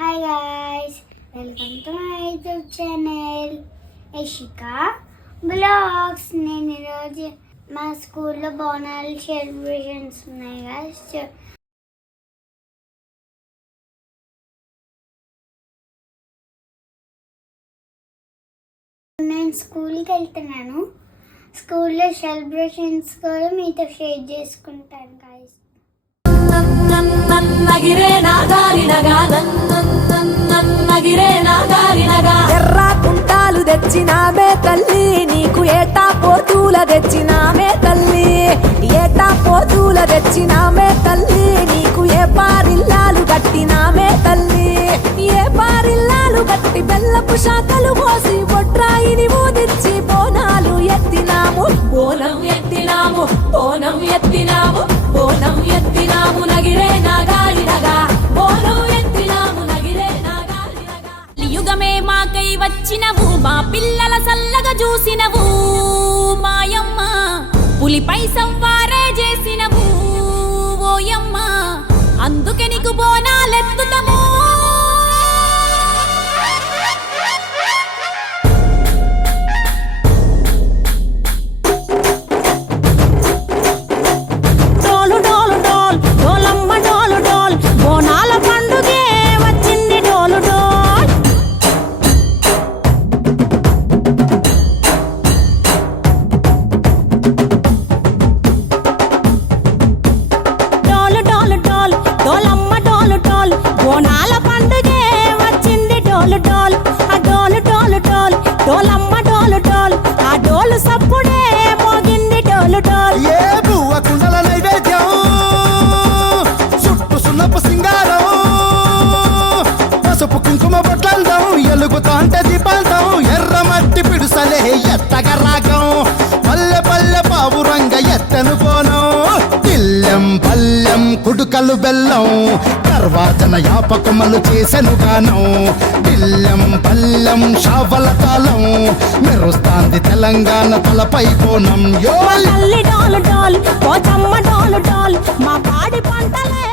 Hi guys, welcome to my YouTube channel Yashika blogs. నేను ఈరోజు మా స్కూల్లో బోనాలు సెలబ్రేషన్స్ ఉన్నాయి గాయ్స్. నేను స్కూల్కి వెళ్తున్నాను. స్కూల్లో సెలబ్రేషన్స్ కూడా మీతో షేర్ చేసుకుంటాను గాయ్స్. ఎర్ర కుంటాలు తెచ్చినామే తల్లి, నీకు ఏటా పోతుల తెచ్చినామే తల్లి, ఏటా పోతుల తెచ్చినామే తల్లి, నీకు ఏ పారిల్లాలు కట్టినామే తల్లి, ఏ పారిల్లాలు కట్టి బెల్లపు శాఖలు పోసి బొట్రాయిని ఊదిచ్చి బోనాలు ఎత్తినాము, బోనం ఎత్తినాము, బోనం ఎత్తినాము, బోనం ఎత్తినాము, నగిరే నాగాలి నగా, బోనం ఎత్తినాము, నగిరే నాగాలి నగా. యుగమే మాకై వచ్చినవు, మా పిల్లల సల్లగా చూసినవు, మాయమ్మ పులిపై సవ్వారే చేసినవు ఓయమ్మ, అందుకే నీకు బోనాలెత్తుతము. ఎర్రమట్టి పిడుసలే ఎత్తగా రాగం, పల్లె పల్లె పావురంగ ఎత్తను పోనం, తిల్లెం పల్లెం కుడుకలు బెల్లం, తర్వాతన యాపకమలు చేసెను గానం, తిల్లెం పల్లెం షావల కాలం, మెరుస్తాంది తెలంగాణ తలపై కోణం. యో డోలు డోలు పోచమ్మ డోలు డోలు, మా పాడి పంటలే